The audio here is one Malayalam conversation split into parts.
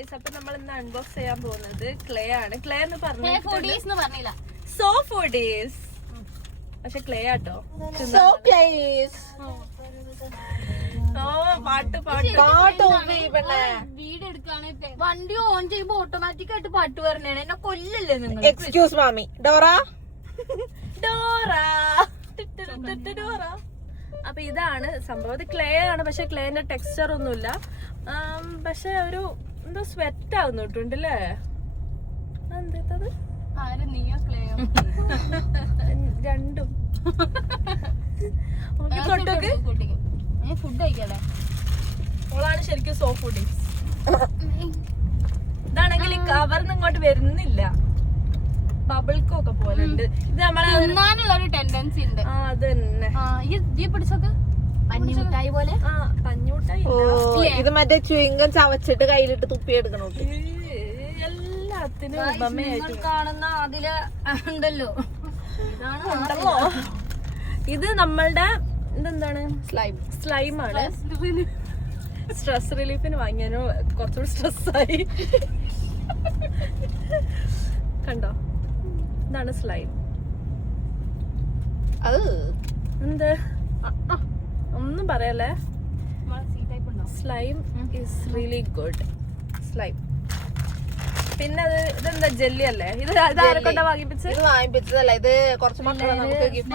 ഗൈസ്, അപ്പൊ നമ്മൾ ഇന്ന് അൺബോക്സ് ചെയ്യാൻ പോകുന്നത് ക്ലേ ആണ്. ക്ലേ എന്ന് പറഞ്ഞില്ല, സോ ഫുഡീസ്, പക്ഷെ ക്ലേ ആട്ടോ. So clays. ഓ പാട്ട് പാട്ട് വീഡിയോ എടുക്കാണ്. വണ്ടി ഓൺ ചെയ്യുമ്പോ ഓട്ടോമാറ്റിക് ആയിട്ട് പാട്ട് പറഞ്ഞാണ്. എന്നെ കൊല്ലല്ലേ നിങ്ങൾ? എക്സ്ക്യൂസ് മാമി. Dora Dora Dora. അപ്പൊ ഇതാണ് സംഭവം. ഇത് ക്ലേ ആണ്, പക്ഷെ ക്ലേന്റെ ടെക്സ്ചർ ഒന്നുമില്ല. പക്ഷെ ഒരു എന്തോ സ്വെറ്റ് ആവുന്നുണ്ടല്ലേ? എന്തത്? ആര്, നീയോ ക്ലേയോ? രണ്ടും. ഫുഡ് കഴിക്കല്ലേ? ഓളാണ് ശരിക്കും സോ ഫുഡി. ഇതാണെങ്കിൽ കവർന്ന് ഇങ്ങോട്ട് വരുന്നില്ല, ബബിൾക്കൊക്കെ പോലെ ഉണ്ട്. ഇത് നമ്മളെ ഒരു ടെൻഡൻസി ഉണ്ട്. ആ അത് തന്നെ. ഈ പിടിച്ചൊക്കെ പഞ്ഞിമിഠായി പോലെ. ആ പഞ്ഞൂട്ടായി. ഓ, ഇത് മറ്റേ ചുയിങ്കം ചവച്ചിട്ട് കയ്യിലിട്ട് തുപ്പിയെടുക്കണോ? എല്ലാത്തിനും നിങ്ങൾ കാണുന്ന അതില് ഉണ്ടല്ലോ, ഉണ്ടല്ലോ. ഇത് നമ്മളുടെ ഇതെന്താണ്? സ്ലൈമാണ്. സ്ട്രെസ് റിലീഫിന് വാങ്ങിയാനോ കുറച്ചുകൂടി സ്ട്രെസ്സായി. കണ്ടോ, ഇതാണ് സ്ലൈം. എന്ത് ഒന്നും പറയല്ലേ. Slime is really good. Slime. പിന്നെ അത് ഇതെന്താ, ജെല്ലി അല്ലേ? ഇത് ആരെ കൊണ്ടാ വാങ്ങിപ്പിച്ചത്? ഇത് വാങ്ങിപ്പിച്ചതല്ല, ഇത് കുറച്ച് മക്കളെ നമുക്ക് ഗിഫ്റ്റ്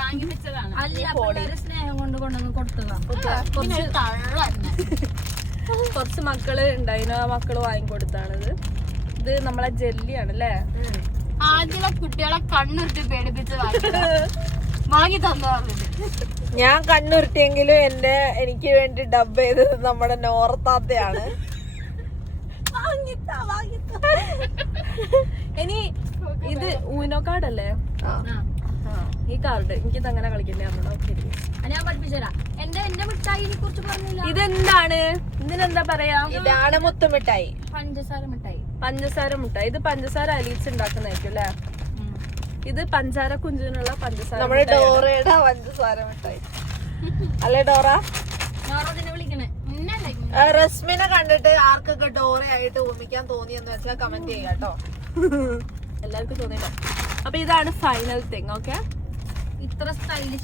വാങ്ങിപ്പിച്ചതാണ്. സ്നേഹം കൊണ്ട് കൊണ്ടുവന്ന് കൊടുത്തതാ. കുറച്ച് മക്കള് ഉണ്ടായിരുന്നു, ആ മക്കള് വാങ്ങിക്കൊടുത്താണിത്. ഇത് നമ്മളെ ജെല്ലിയാണ് അല്ലേ? ആദ്യം കുട്ടികളെ കണ്ണുരുട്ടി പേടിപ്പിച്ച് വാങ്ങി തന്നു. ഞാൻ കണ്ണുരുട്ടിയെങ്കിലും എനിക്ക് വേണ്ടി ഡബ് ചെയ്തത് നമ്മുടെ നോർത്താത്തയാണ്. ഇനി ഇത് ഊനോ കാർഡല്ലേ? ഈ കാർഡ് എനിക്കിത് അങ്ങനെ കളിക്കണ്ടേ? ഞാൻ പഠിപ്പിച്ചുതരാം. എന്റെ മിഠായിനെ കുറിച്ച് പറഞ്ഞില്ല. ഇതെന്താണ്? ഇതിനെന്താ പറയാ? ഇതാണ് മുത്തുമിഠായി. പഞ്ചസാര മിഠായി. പഞ്ചസാര മിഠായി. ഇത് പഞ്ചസാര അലിയിച്ച് ഉണ്ടാക്കുന്നതായിരിക്കും അല്ലേ? ഇത് പഞ്ചസാര കുഞ്ചിനുള്ള പഞ്ചസാര. നമ്മുടെ ഡോറയുടെ പഞ്ചസാര മിഠായി അല്ലേ ഡോറ? വിളിക്കണേ. റസ്മിനെ കണ്ടിട്ട് ആർക്കൊക്കെ ഡോറയായിട്ട് ഓർമ്മിക്കാൻ തോന്നിയെന്ന് വെച്ചാൽ കമന്റ് ചെയ്യുക കേട്ടോ. എല്ലാവർക്കും തോന്നിട്ടോ. അപ്പൊ ഇതാണ് ഫൈനൽ തിങ്. ഓക്കെ, ഇത്ര സ്റ്റൈലിഷ്